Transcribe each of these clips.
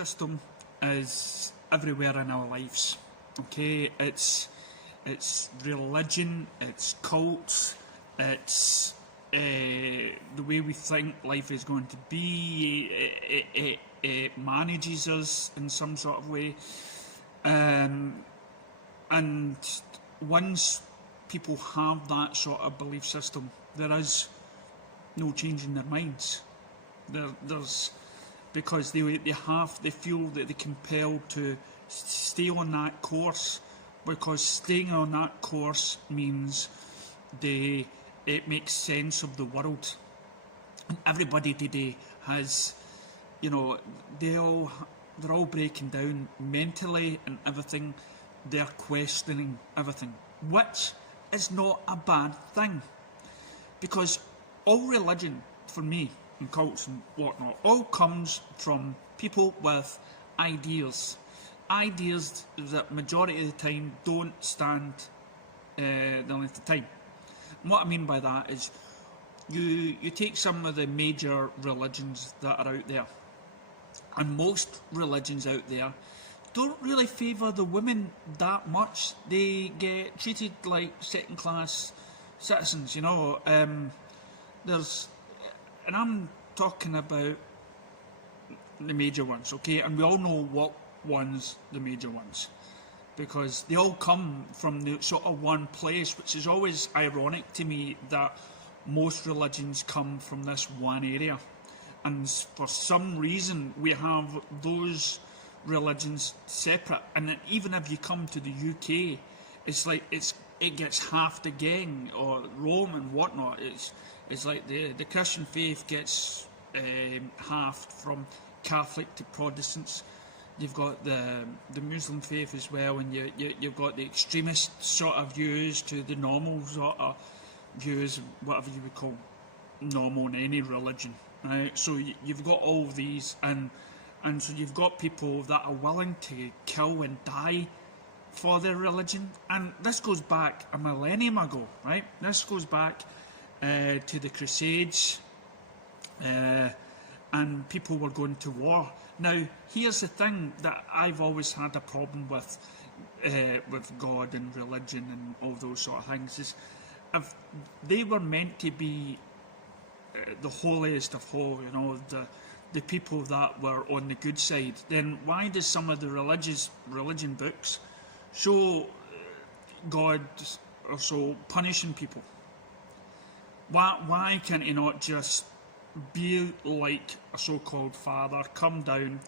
system is everywhere in our lives. Okay, it's religion, it's cults, it's the way we think life is going to be. It manages us in some sort of way, and once people have that sort of belief system, there is no change in their minds. There's because they feel that they're compelled to stay on that course, because staying on that course means it makes sense of the world. And everybody today has, they're all breaking down mentally and everything. They're questioning everything, which is not a bad thing, because all religion, for me, and cults and whatnot, all comes from people with ideas that majority of the time don't stand the length of time. And what I mean by that is you take some of the major religions that are out there, and most religions out there don't really favour the women that much. They get treated like second class citizens, and I'm talking about the major ones, okay? And we all know what ones the major ones, because they all come from the sort of one place, which is always ironic to me that most religions come from this one area, and for some reason we have those religions separate. And even if you come to the UK, it's like it gets halved again, or Rome and whatnot. It's like the Christian faith gets halved from Catholic to Protestants. You've got the Muslim faith as well, and you've got the extremist sort of views to the normal sort of views, whatever you would call normal in any religion, right? So you've got all of these, and so you've got people that are willing to kill and die for their religion. And this goes back a millennium ago, right? This goes back to the Crusades, and people were going to war. Now, here's the thing that I've always had a problem with God and religion and all those sort of things, is if they were meant to be the holiest of all, the people that were on the good side, then why does some of the religion books show God also punishing people? Why can't he not just be like a so-called father, come down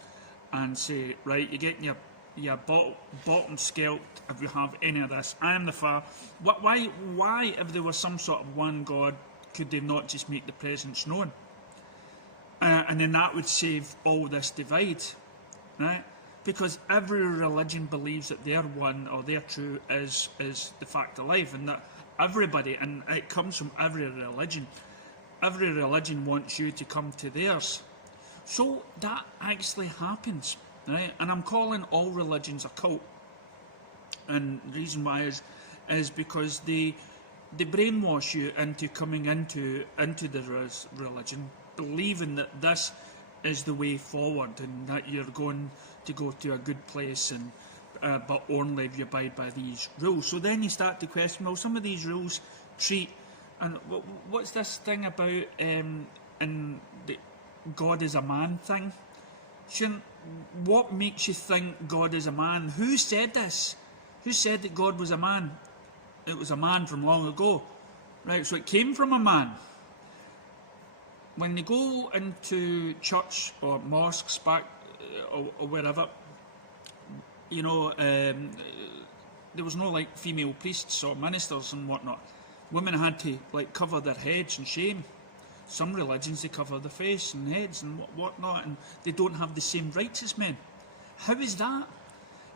and say, right, you're getting your bottom scalped if you have any of this. I am the father. Why, if there was some sort of one God, could they not just make the presence known? And then that would save all this divide, right? Because every religion believes that their one or their true is the fact of life, and that everybody, and it comes from every religion wants you to come to theirs. So that actually happens, right? And I'm calling all religions a cult, and the reason why is because they brainwash you into coming into the religion, believing that this is the way forward, and that you're going to go to a good place, and but only if you abide by these rules. So then you start to question, well, some of these rules treat, and what's this thing about in the God is a man thing? What makes you think God is a man? Who said this? Who said that God was a man? It was a man from long ago, right? So it came from a man. When they go into church or mosques back or wherever, there was no like female priests or ministers and whatnot. Women had to like cover their heads in shame. Some religions, they cover their face and heads and whatnot, and they don't have the same rights as men. How is that?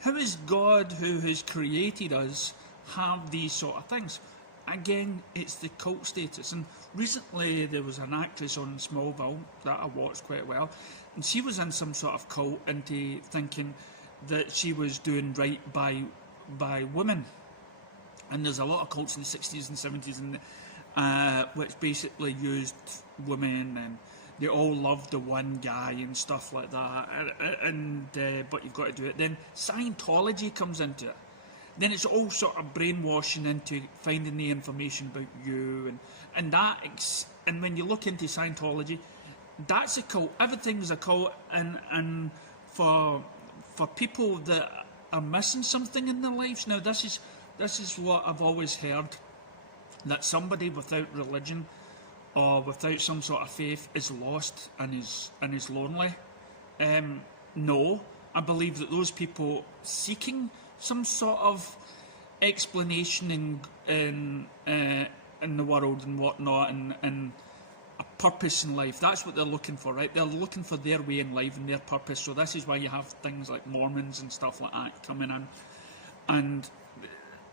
How is God, who has created us, have these sort of things? Again, it's the cult status. And recently there was an actress on Smallville that I watched quite well, and she was in some sort of cult into thinking that she was doing right by women. And there's a lot of cults in the 60s and 70s and which basically used women they all love the one guy and stuff like that, but you've got to do it. Then Scientology comes into it. Then it's all sort of brainwashing into finding the information about you, and when you look into Scientology, that's a cult. Everything's a cult, and for people that are missing something in their lives. Now, this is what I've always heard, that somebody without religion or without some sort of faith is lost and is lonely. No, I believe that those people seeking some sort of explanation in the world and whatnot, and a purpose in life, that's what they're looking for, right? They're looking for their way in life and their purpose. So this is why you have things like Mormons and stuff like that coming in, and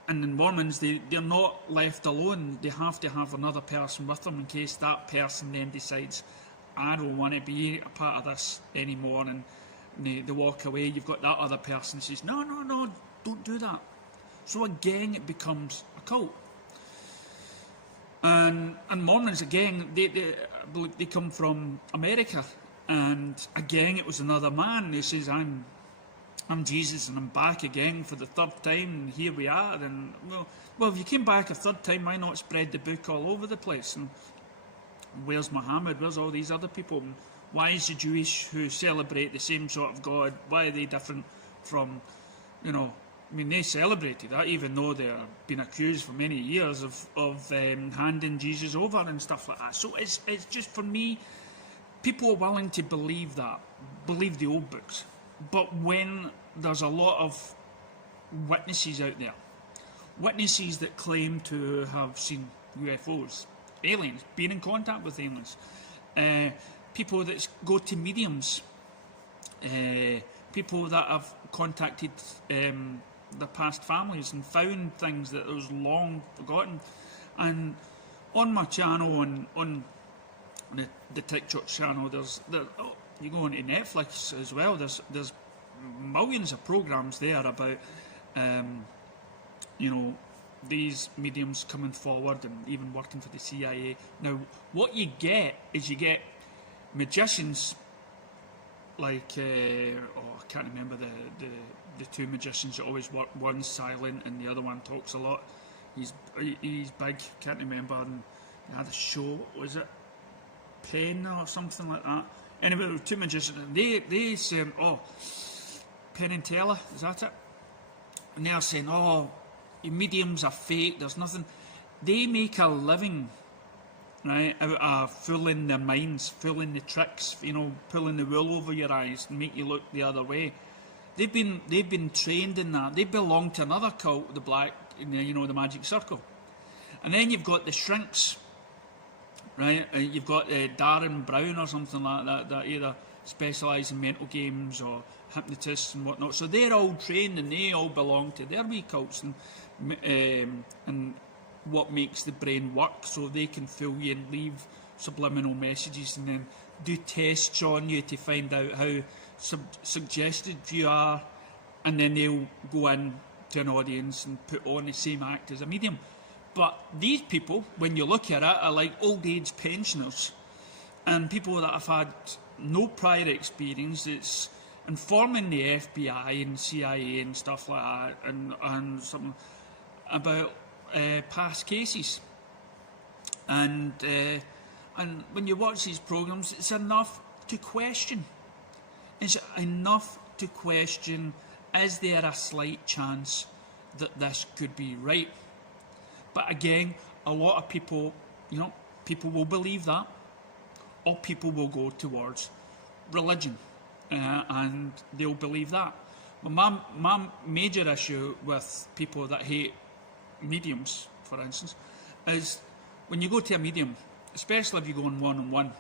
in Mormons, they're not left alone. They have to have another person with them in case that person then decides, I don't want to be a part of this anymore, and they walk away. You've got that other person who says, no, don't do that. So again, it becomes a cult. And Mormons, again, they come from America, and again, it was another man who says, I'm Jesus, and I'm back again for the third time, and here we are. And well, if you came back a third time, why not spread the book all over the place? And where's Muhammad? Where's all these other people? And why is the Jewish who celebrate the same sort of God, why are they different from, I mean, they celebrated that, even though they've been accused for many years of handing Jesus over and stuff like that. So it's just, for me, people are willing to believe that, believe the old books. But when there's a lot of witnesses out there, witnesses that claim to have seen UFOs, aliens, been in contact with aliens, people that go to mediums, people that have contacted their past families and found things that was long forgotten. And on my channel, on the TikTok channel, you go into Netflix as well, there's millions of programs there about these mediums coming forward and even working for the CIA. Now, what you get is magicians like I can't remember the two magicians that always work. One's silent and the other one talks a lot. He's big, can't remember, and he had a show. What was it, Penn or something like that? Anyway, there were two magicians, and they saying, Penn and Teller, is that it? And they're saying, your mediums are fake, there's nothing. They make a living, right, out of fooling their minds, fooling the tricks, pulling the wool over your eyes and make you look the other way. They've been trained in that. They belong to another cult, the Magic Circle. And then you've got the shrinks, right? You've got Darren Brown or something like that either specialise in mental games or hypnotists and whatnot. So they're all trained and they all belong to their wee cults, and what makes the brain work, so they can fool you and leave subliminal messages and then do tests on you to find out how suggested you are, and then they'll go in to an audience and put on the same act as a medium. But these people, when you look at it, are like old age pensioners and people that have had no prior experience. It's informing the FBI and CIA and stuff like that, and something about past cases. And when you watch these programs, it's enough to question. It's enough to question, is there a slight chance that this could be right? But again, a lot of people, people will believe that, or people will go towards religion, and they'll believe that. But my major issue with people that hate mediums, for instance, is when you go to a medium, especially if you go on one-on-one,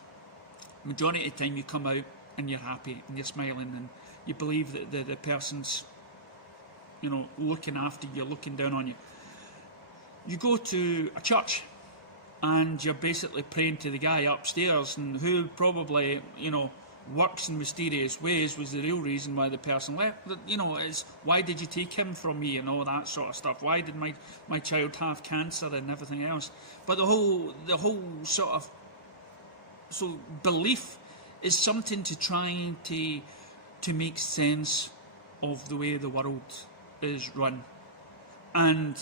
majority of the time you come out and you're happy and you're smiling and you believe that the person's, looking after you, looking down on you. You go to a church and you're basically praying to the guy upstairs, and who probably, works in mysterious ways, was the real reason why the person left. Is why did you take him from me and all that sort of stuff? Why did my child have cancer and everything else? But the whole sort of belief It's something to try to make sense of the way the world is run. And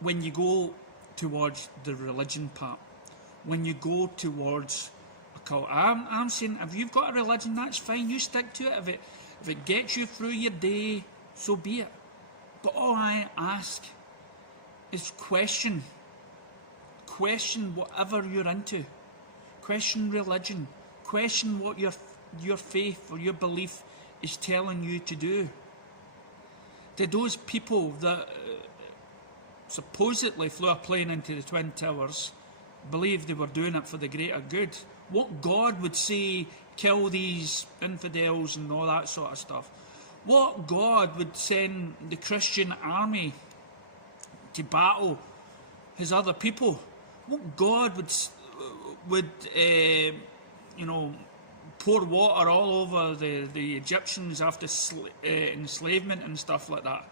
when you go towards the religion part, when you go towards a cult, I'm saying if you've got a religion, that's fine, you stick to it. If it gets you through your day, so be it. But all I ask is question whatever you're into, question religion, question what your faith or your belief is telling you to do. To those people that supposedly flew a plane into the Twin Towers, believed they were doing it for the greater good, what God would say, kill these infidels and all that sort of stuff? What God would send the Christian army to battle his other people? What God would pour water all over the Egyptians after enslavement and stuff like that?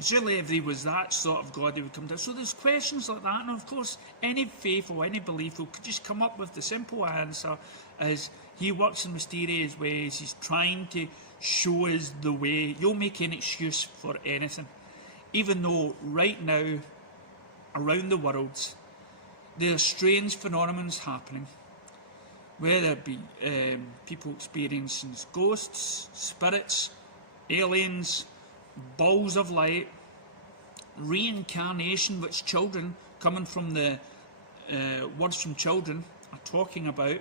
Surely if he was that sort of God, he would come down. So there's questions like that, and of course any faith or any belief will just come up with the simple answer as he works in mysterious ways, he's trying to show us the way. You'll make an excuse for anything. Even though right now, around the world, there are strange phenomena happening, whether it be people experiencing ghosts, spirits, aliens, balls of light, reincarnation, which children, coming from the words from children, are talking about,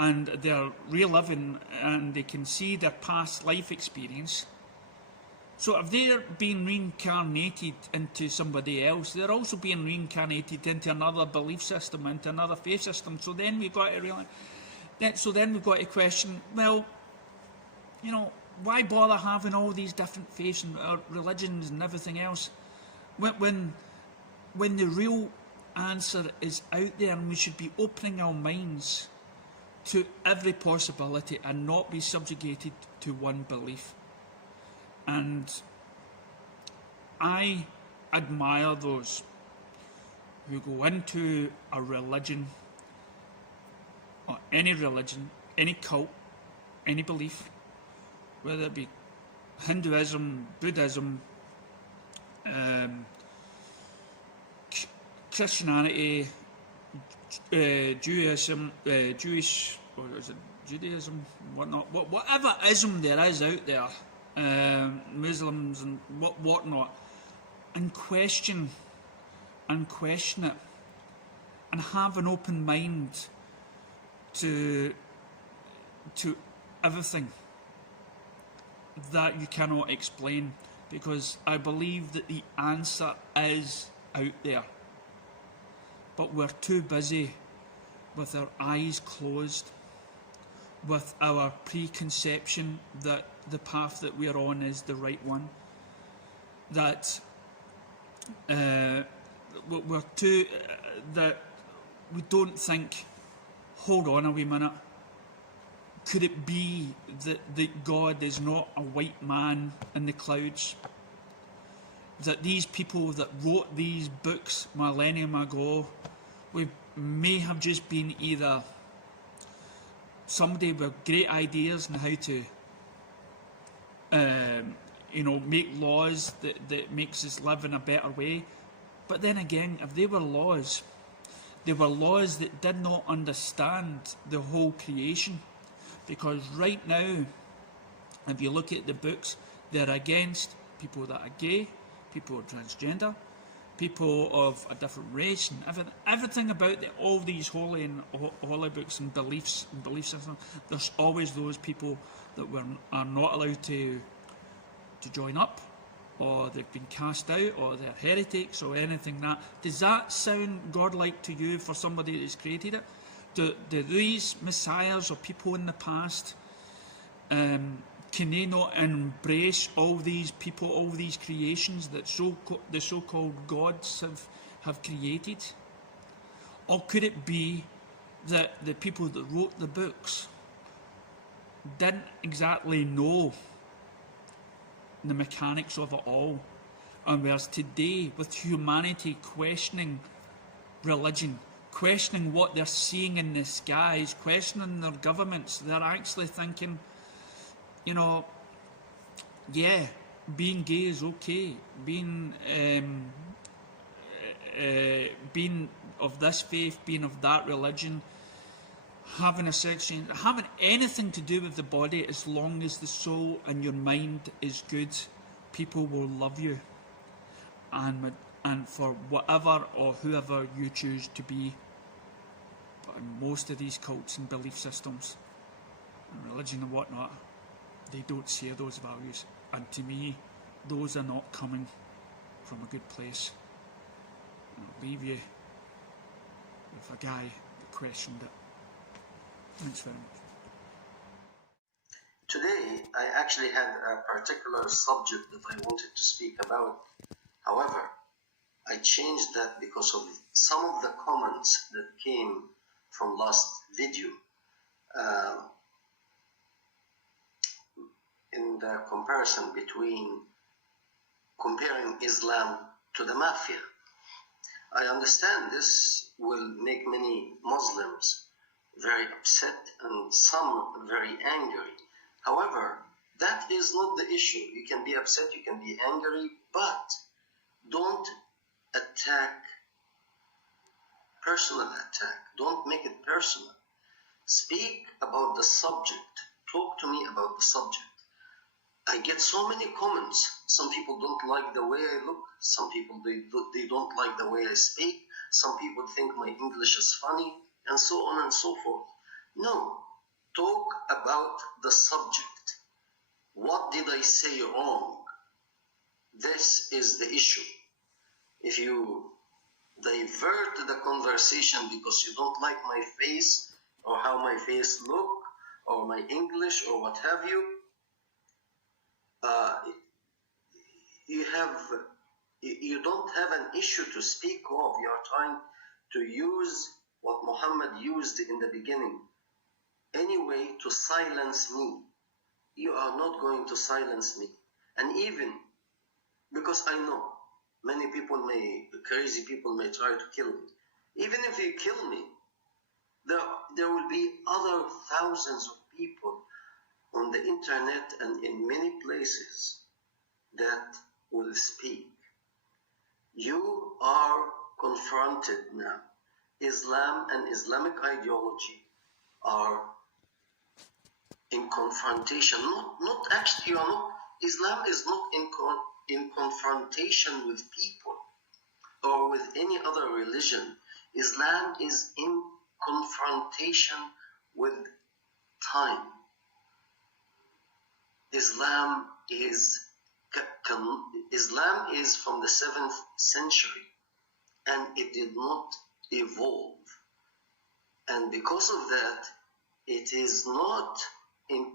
and they're reliving and they can see their past life experience. So if they're being reincarnated into somebody else, they're also being reincarnated into another belief system, into another faith system. So then we've got to realize then we've got to question, well, why bother having all these different faiths and religions and everything else when the real answer is out there, and we should be opening our minds to every possibility and not be subjugated to one belief. And I admire those who go into a religion, or any cult, any belief, whether it be Hinduism, Buddhism, Christianity, Judaism, Judaism, whatnot, whatever ism there is out there, Muslims and whatnot, and question it, and have an open mind to everything that you cannot explain, because I believe that the answer is out there, but we're too busy with our eyes closed, with our preconception that the path that we're on is the right one, that we're too that we don't think, hold on a wee minute, could it be that God is not a white man in the clouds? That these people that wrote these books millennium ago, we may have just been either somebody with great ideas on how to make laws that makes us live in a better way. But then again, if they were laws that did not understand the whole creation. Because right now, if you look at the books, they're against people that are gay, people who are transgender, people of a different race, and everything about all these holy books and belief systems. There's always those people that are not allowed to join up, or they've been cast out, or they're heretics, or anything that. Does that sound godlike to you for somebody that's created it? Do these messiahs or people in the past, can they not embrace all these people, all these creations that the so-called gods have created? Or could it be that the people that wrote the books didn't exactly know the mechanics of it all? And whereas today, with humanity questioning religion, questioning what they're seeing in the skies, questioning their governments. They're actually thinking, you know, yeah, being gay is okay, being of this faith, being of that religion, having a sex change, having anything to do with the body, as long as the soul and your mind is good, people will love you, and for whatever or whoever you choose to be. But in most of these cults and belief systems and religion and whatnot, they don't share those values, and to me, those are not coming from a good place. And I'll leave you with a guy that questioned it. Thanks very much. Today, I actually had a particular subject that I wanted to speak about. However, I changed that because of some of the comments that came from last video in the comparison between comparing Islam to the mafia. I understand this will make many Muslims very upset and some very angry. However, that is not the issue. You can be upset, you can be angry, but don't attack, personal attack. Don't make it personal. Speak about the subject. Talk to me about the subject. I get so many comments. Some people don't like the way I look. Some people, they don't like the way I speak. Some people think my English is funny, and so on and so forth. No. Talk about the subject. What did I say wrong? This is the issue. If you divert the conversation because you don't like my face or how my face look or my English or what have you, you don't have an issue to speak of. You are trying to use what Muhammad used in the beginning. Anyway, to silence me. You are not going to silence me. And even because I know many people crazy people may try to kill me. Even if you kill me, there will be other thousands of people on the internet and in many places that will speak. You are confronted now. Islam and Islamic ideology are in confrontation. Not actually, Islam is not in confrontation with people or with any other religion. Islam is in confrontation with time. Islam is from the 7th century, and it did not evolve. And because of that, it is not in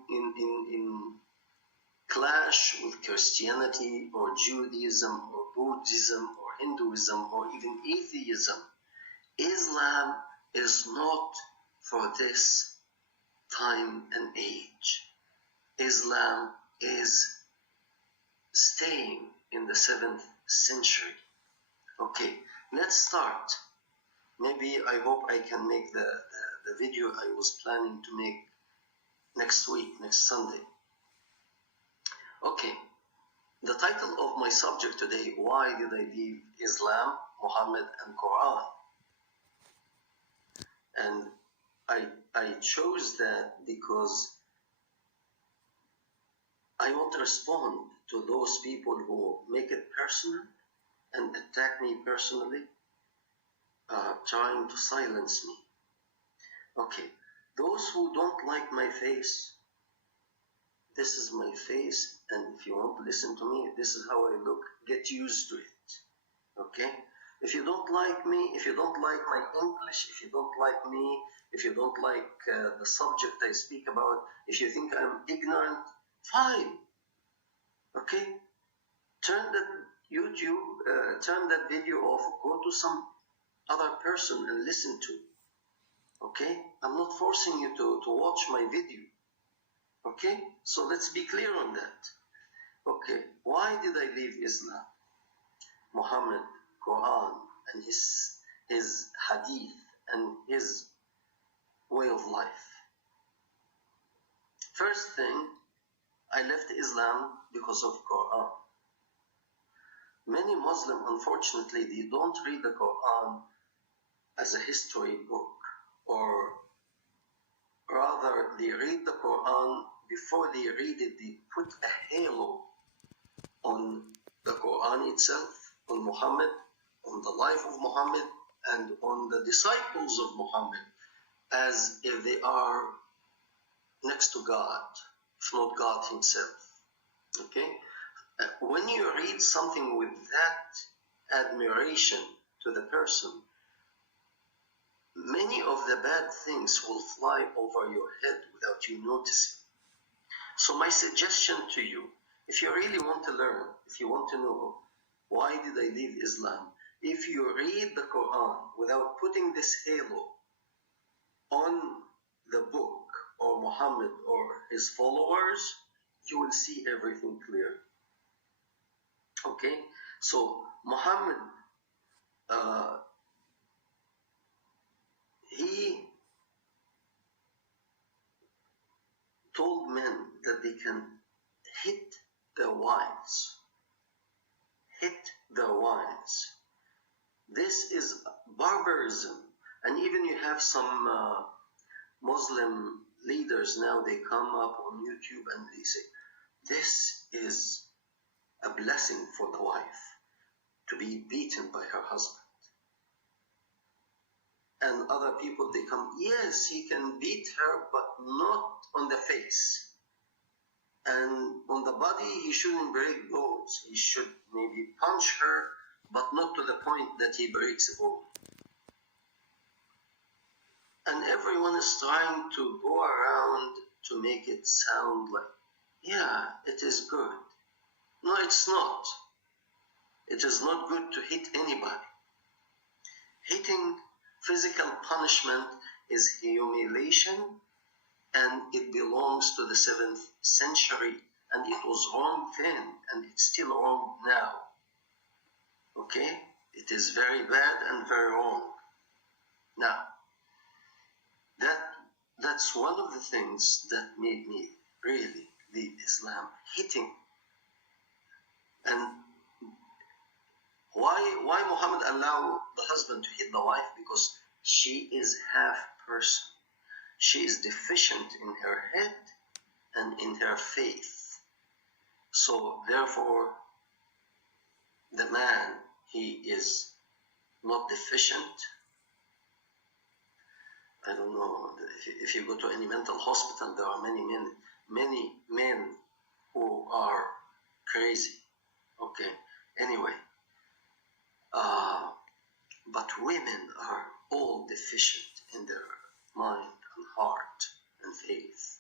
clash with Christianity or Judaism or Buddhism or Hinduism or even atheism. Islam is not for this time and age. Islam is staying in the 7th century. Okay, let's start. Maybe I hope I can make the video I was planning to make next week, next Sunday. Okay, the title of my subject today, Why Did I Leave Islam, Muhammad and Quran? And I chose that because I want to respond to those people who make it personal and attack me personally, trying to silence me. Okay, those who don't like my face, this is my face, and if you want to listen to me, this is how I look. Get used to it. Okay? If you don't like me, if you don't like my English, if you don't like me, if you don't like the subject I speak about, if you think I'm ignorant, fine. Okay? Turn that YouTube, turn that video off, go to some other person and listen to. Okay? I'm not forcing you to watch my video. Okay? So let's be clear on that. Okay, why did I leave Islam? Muhammad, Quran, and his hadith and his way of life. First thing, I left Islam because of Quran. Many Muslims, unfortunately, they don't read the Quran as a history book, or rather they read the Quran, before they read it, they put a halo on the Quran itself, on Muhammad, on the life of Muhammad, and on the disciples of Muhammad, as if they are next to God, if not God himself. Okay? When you read something with that admiration to the person, many of the bad things will fly over your head without you noticing. So my suggestion to you, if you really want to learn, if you want to know, why did I leave Islam? If you read the Quran without putting this halo on the book or Muhammad or his followers, you will see everything clear. Okay? So Muhammad, he told men that they can hit their wives. Hit their wives. This is barbarism. And even you have some Muslim leaders now, they come up on YouTube and they say, this is a blessing for the wife to be beaten by her husband. And other people, they come, yes, he can beat her, but not on the face. And on the body, he shouldn't break bones. He should maybe punch her, but not to the point that he breaks a bone. And everyone is trying to go around to make it sound like, yeah, it is good. No, it's not. It is not good to hit anybody. Hitting, physical punishment, is humiliation, and it belongs to the 7th century, and it was wrong then, and it's still wrong now. Okay? It is very bad and very wrong. Now, that's one of the things that made me really leave Islam, hitting. And why Muhammad allowed the husband to hit the wife? Because she is half person. She is deficient in her head and in her faith. So therefore, the man, he is not deficient. I don't know, if you go to any mental hospital, there are many men who are crazy. Okay, anyway. But women are all deficient in their mind and heart and faith.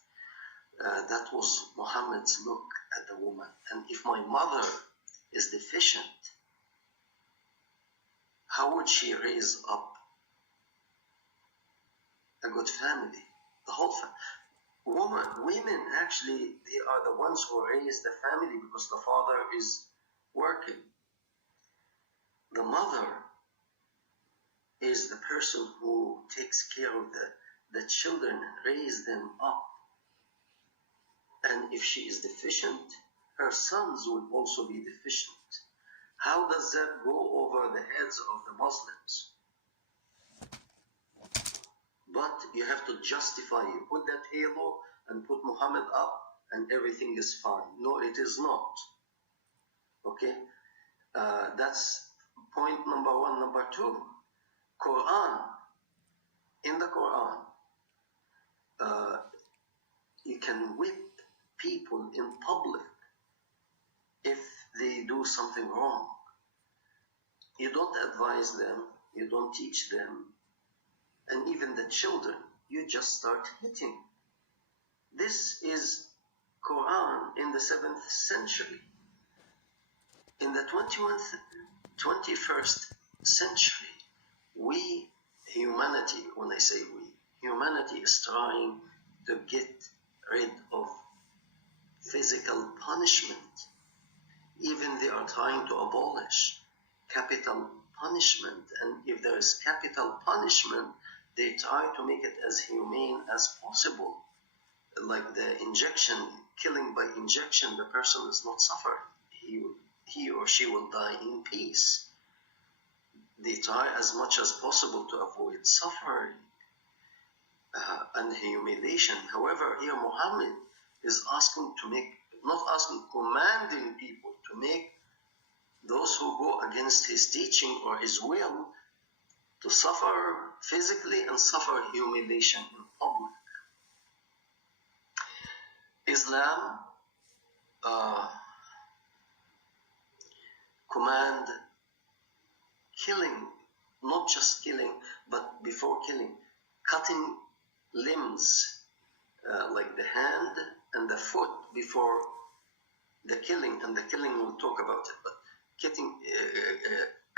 That was Muhammad's look at the woman. And if my mother is deficient, how would she raise up a good family? The whole family. Women actually, they are the ones who raise the family because the father is working. The mother is the person who takes care of the children and raises them up. And if she is deficient, her sons will also be deficient. How does that go over the heads of the Muslims? But you have to justify. You put that halo and put Muhammad up and everything is fine. No, it is not. Okay? That's point number one. Number two, Quran. In the Quran, you can whip people in public if they do something wrong. You don't advise them, you don't teach them, and even the children, you just start hitting. This is Quran in the 7th century. In the 21st century, we, humanity, when I say we, humanity is trying to get rid of physical punishment. Even they are trying to abolish capital punishment. And if there is capital punishment, they try to make it as humane as possible. Like the injection, killing by injection, the person is not suffering. He or she will die in peace. They try as much as possible to avoid suffering and humiliation. However, here Muhammad is asking to make, not asking, commanding people to make those who go against his teaching or his will to suffer physically and suffer humiliation in public. Islam command killing, not just killing, but before killing, cutting limbs like the hand and the foot before the killing, and the killing we'll talk about it. But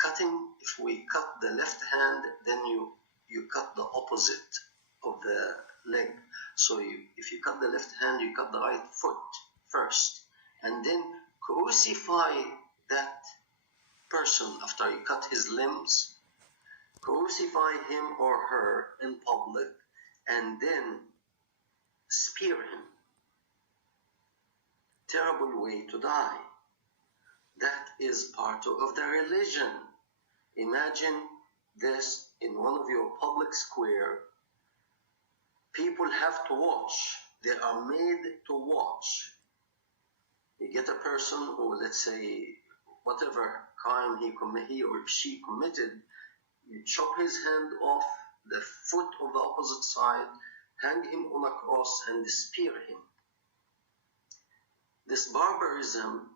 cutting, if we cut the left hand, then you cut the opposite of the leg. So if you cut the left hand, you cut the right foot first, and then crucify that person after you cut his limbs. Crucify him or her in public, and then spear him. Terrible way to die. That is part of the religion. Imagine this in one of your public square. People have to watch. They are made to watch. You get a person who, let's say, whatever crime he or she committed, you chop his hand off, the foot of the opposite side, hang him on a cross and spear him. This barbarism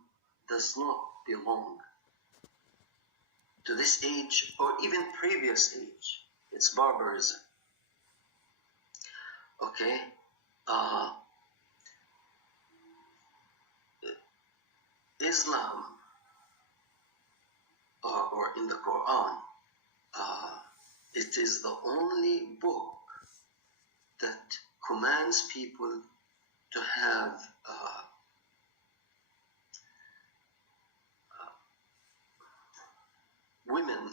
does not belong to this age or even previous age. It's barbarism. Okay? Islam, or in the Quran, it is the only book that commands people to have women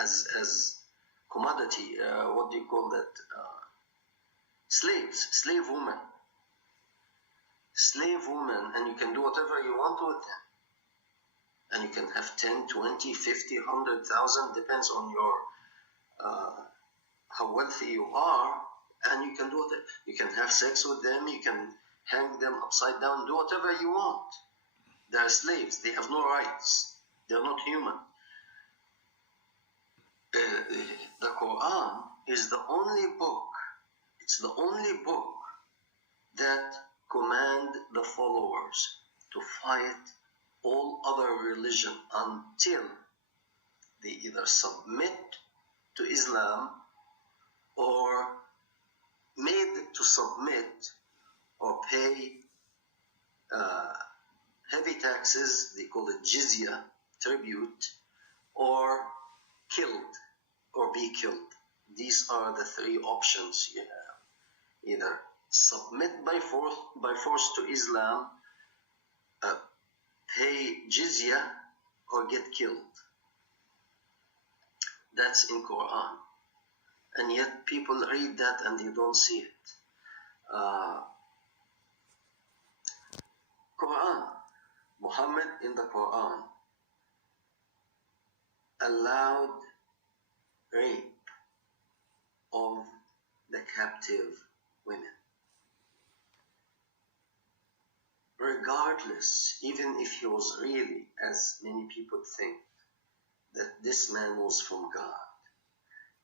as commodity. What do you call that? Slaves, slave women. Slave women, and you can do whatever you want with them. And you can have 10, 20, 50, 100,000, depends on your how wealthy you are, and you can do it. You can have sex with them, you can hang them upside down, do whatever you want. They are slaves, they have no rights, they are not human. The Quran is the only book, it's the only book that command the followers to fight all other religion until they either submit to Islam or made to submit or pay heavy taxes, they call it jizya, tribute, or killed or be killed. These are the three options you have. Either submit by force to Islam, pay jizya, or get killed. That's in Quran. And yet people read that and you don't see it. Quran, Muhammad in the Quran allowed rape of the captive women. Regardless, even if he was really, as many people think, that this man was from God.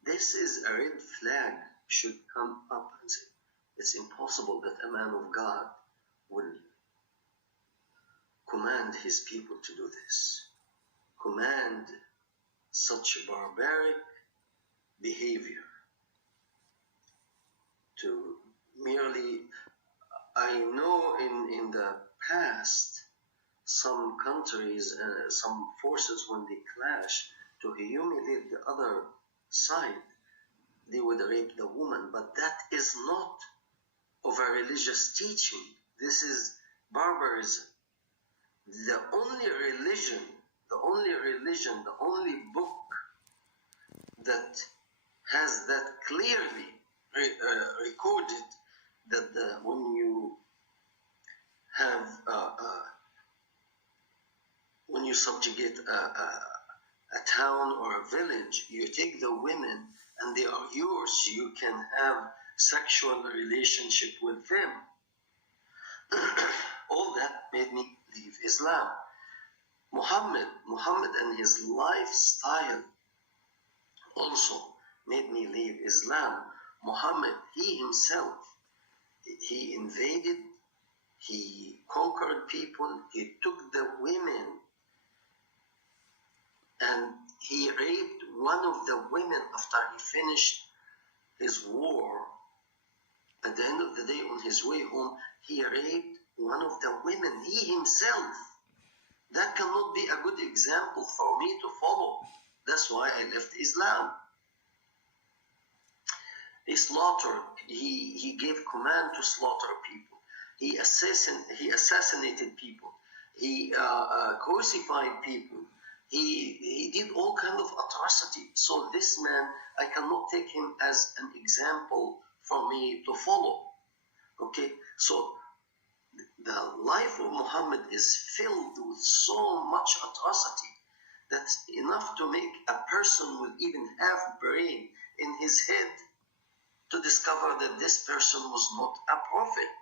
This is a red flag should come up and say, it's impossible that a man of God will command his people to do this. Command such barbaric behavior to merely, I know in the past, some countries, some forces, when they clash to humiliate the other side, they would rape the woman, but that is not of a religious teaching. This is barbarism. The only religion, the only book that has that clearly recorded that when you have when you subjugate a town or a village, you take the women and they are yours. You can have sexual relationship with them. All that made me leave Islam. Muhammad and his lifestyle also made me leave Islam. Muhammad, he himself, he invaded, he conquered people, he took the women, and he raped one of the women after he finished his war. At the end of the day, on his way home, he raped one of the women, he himself. That cannot be a good example for me to follow. That's why I left Islam. He slaughtered, he gave command to slaughter people. He assassinated people. He crucified people. He did all kinds of atrocity. So this man, I cannot take him as an example for me to follow. Okay, so the life of Muhammad is filled with so much atrocity that's enough to make a person with even half brain in his head to discover that this person was not a prophet.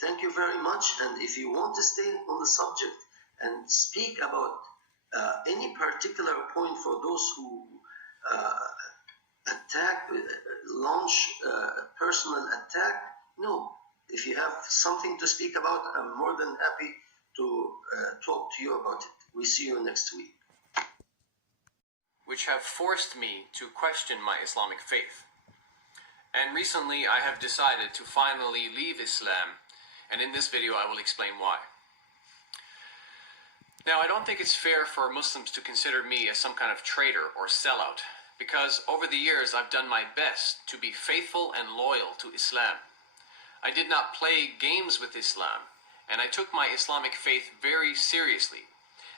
Thank you very much. And if you want to stay on the subject and speak about any particular point for those who launch personal attack, no. If you have something to speak about, I'm more than happy to talk to you about it. We see you next week. Which have forced me to question my Islamic faith. And recently I have decided to finally leave Islam, and in this video I will explain why. Now, I don't think it's fair for Muslims to consider me as some kind of traitor or sellout, because over the years I've done my best to be faithful and loyal to Islam. I did not play games with Islam, and I took my Islamic faith very seriously.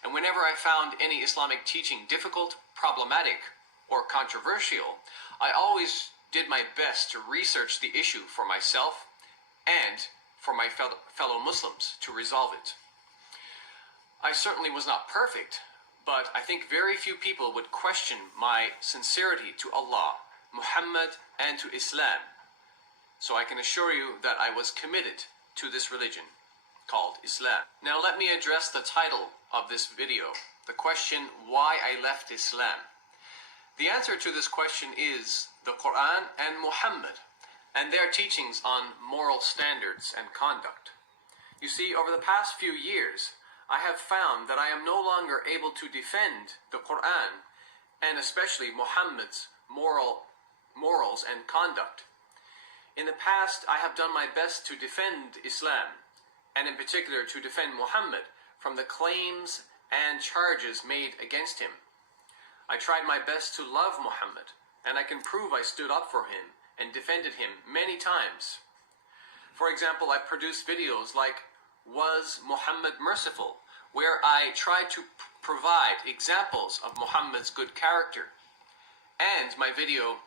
And whenever I found any Islamic teaching difficult, problematic, or controversial, I always did my best to research the issue for myself and for my fellow Muslims to resolve it. I certainly was not perfect, but I think very few people would question my sincerity to Allah, Muhammad, and to Islam. So I can assure you that I was committed to this religion called Islam. Now let me address the title of this video, the question, why I left Islam. The answer to this question is the Quran and Muhammad and their teachings on moral standards and conduct. You see, over the past few years, I have found that I am no longer able to defend the Quran and especially Muhammad's morals and conduct. In the past, I have done my best to defend Islam, and in particular to defend Muhammad from the claims and charges made against him. I tried my best to love Muhammad, and I can prove I stood up for him and defended him many times. For example, I produced videos like, Was Muhammad Merciful?, where I tried to provide examples of Muhammad's good character, and my video,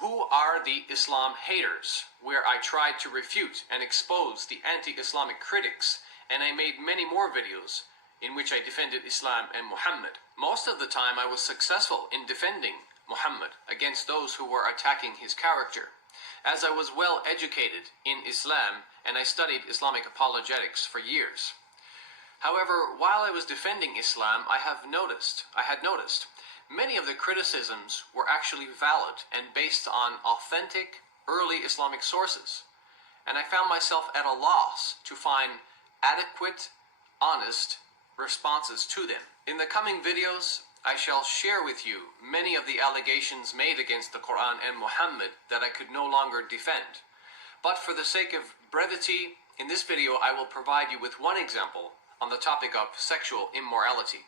Who are the Islam Haters?, where I tried to refute and expose the anti-Islamic critics, and I made many more videos in which I defended Islam and Muhammad. Most of the time I was successful in defending Muhammad against those who were attacking his character, as I was well educated in Islam and I studied Islamic apologetics for years. However, while I was defending Islam, I had noticed many of the criticisms were actually valid and based on authentic early Islamic sources, and I found myself at a loss to find adequate, honest responses to them. In the coming videos, I shall share with you many of the allegations made against the Quran and Muhammad that I could no longer defend. But for the sake of brevity, in this video I will provide you with one example on the topic of sexual immorality.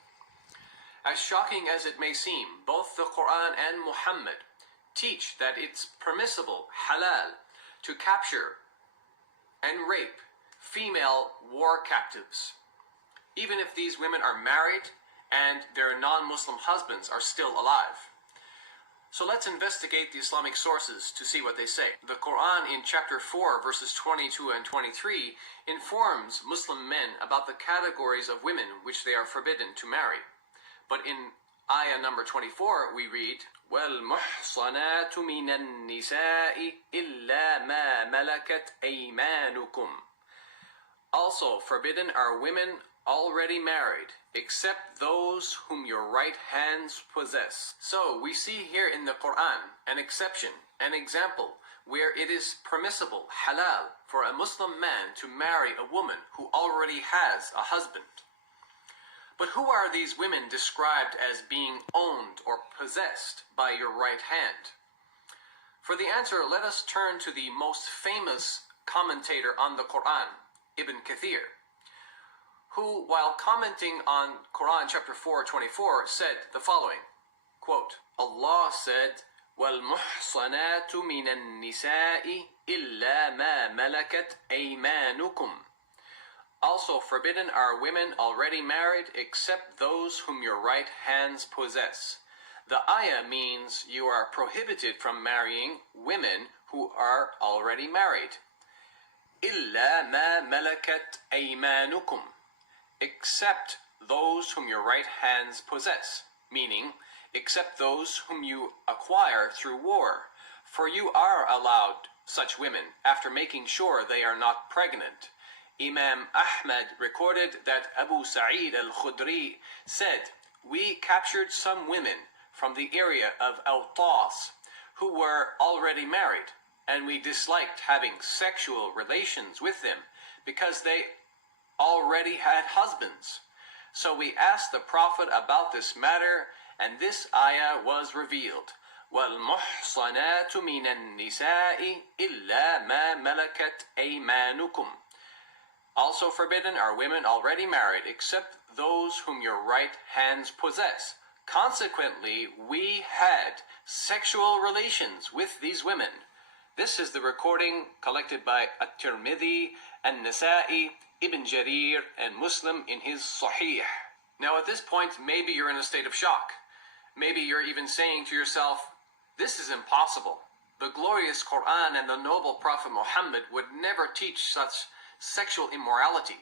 As shocking as it may seem, both the Quran and Muhammad teach that it's permissible, halal, to capture and rape female war captives, even if these women are married and their non-Muslim husbands are still alive. So let's investigate the Islamic sources to see what they say. The Quran in chapter 4 verses 22 and 23 informs Muslim men about the categories of women which they are forbidden to marry. But in ayah number 24 we read, وَالْمُحْصَنَاتُ مِنَ النِّسَاءِ إِلَّا مَا مَلَكَتْ أَيْمَانُكُمْ. Also forbidden are women already married, except those whom your right hands possess. So we see here in the Quran an exception, an example, where it is permissible, halal, for a Muslim man to marry a woman who already has a husband. But who are these women described as being owned or possessed by your right hand? For the answer, let us turn to the most famous commentator on the Quran, Ibn Kathir, who, while commenting on Quran chapter 4:24, said the following, quote, Allah said, وَالْمُحْصَنَاتُ مِنَ النِّسَاءِ إِلَّا مَا مَلَكَتْ أَيْمَانُكُمْ. Also forbidden are women already married, except those whom your right hands possess. The ayah means you are prohibited from marrying women who are already married. إِلَّا مَا مَلَكَتْ أَيْمَانُكُمْ. Except those whom your right hands possess, meaning except those whom you acquire through war, for you are allowed such women after making sure they are not pregnant. Imam Ahmad recorded that Abu Sa'id al-Khudri said, we captured some women from the area of Awtas who were already married, and we disliked having sexual relations with them because they already had husbands. So we asked the Prophet about this matter, and this ayah was revealed. وَالْمُحْصَنَاتُ مِنَ النِّسَاءِ إِلَّا مَا مَلَكَتْ أَيْمَانُكُمْ. Also forbidden are women already married, except those whom your right hands possess. Consequently, we had sexual relations with these women. This is the recording collected by At-Tirmidhi, An-Nasa'i, Ibn Jarir, and Muslim in his Sahih. Now at this point, maybe you're in a state of shock. Maybe you're even saying to yourself, this is impossible. The glorious Quran and the noble Prophet Muhammad would never teach such sexual immorality.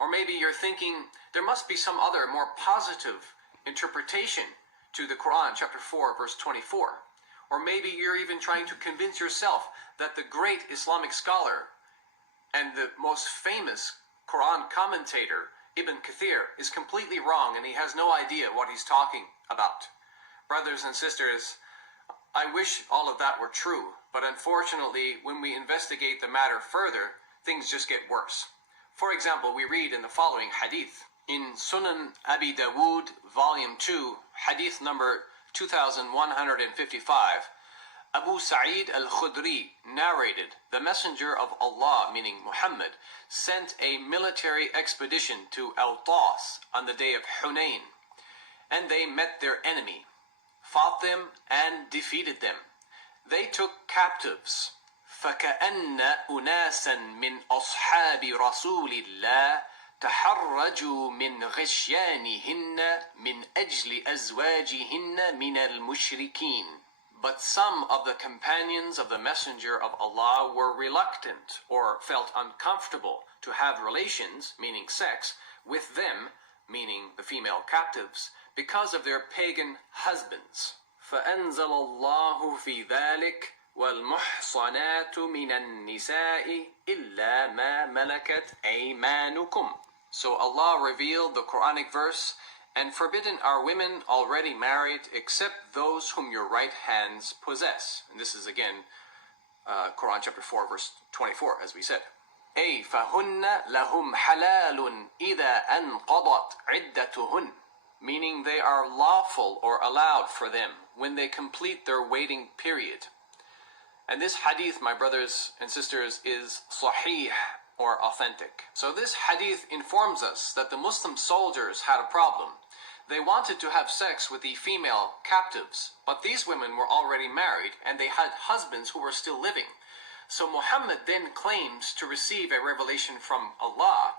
Or maybe you're thinking, there must be some other more positive interpretation to the Quran, chapter 4, verse 24. Or maybe you're even trying to convince yourself that the great Islamic scholar and the most famous Quran commentator, Ibn Kathir, is completely wrong and he has no idea what he's talking about. Brothers and sisters, I wish all of that were true, but unfortunately, when we investigate the matter further, things just get worse. For example, we read in the following hadith, in Sunan Abi Dawood, volume 2, hadith number 2155, Abu Sa'id al-Khudri narrated, the Messenger of Allah, meaning Muhammad, sent a military expedition to Awtas on the day of Hunayn, and they met their enemy, fought them, and defeated them. They took captives. فَكَأَنَّ أُنَاسًا مِنْ أَصْحَابِ رَسُولِ اللَّهِ تحرجوا من غشيانهن من أجل أزواجهن من المشركين. But some of the companions of the Messenger of Allah were reluctant or felt uncomfortable to have relations, meaning sex, with them, meaning the female captives, because of their pagan husbands. فَأَنزَلَ اللَّهُ فِي ذَلِكَ وَالْمُحْصَنَاتُ مِنَ النِّسَاءِ إِلَّا مَا مَلَكَتْ أَيْمَانُكُمْ. So Allah revealed the Quranic verse, and forbidden are women already married, except those whom your right hands possess. And this is again Quran chapter 4, verse 24, as we said. أي فهن لهم حلال إذا أنقضت عدتهن. Meaning they are lawful or allowed for them when they complete their waiting period. And this hadith, my brothers and sisters, is sahih, or authentic. So this hadith informs us that the Muslim soldiers had a problem. They wanted to have sex with the female captives, but these women were already married and they had husbands who were still living. So Muhammad then claims to receive a revelation from Allah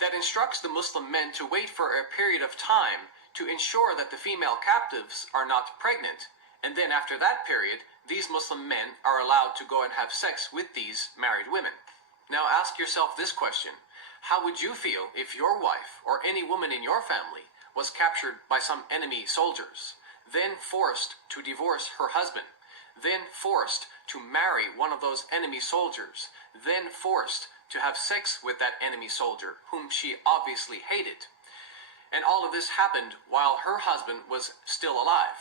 that instructs the Muslim men to wait for a period of time to ensure that the female captives are not pregnant, And then after that period, these Muslim men are allowed to go and have sex with these married women. Now ask yourself this question. How would you feel if your wife or any woman in your family was captured by some enemy soldiers, then forced to divorce her husband, then forced to marry one of those enemy soldiers, then forced to have sex with that enemy soldier whom she obviously hated? And all of this happened while her husband was still alive.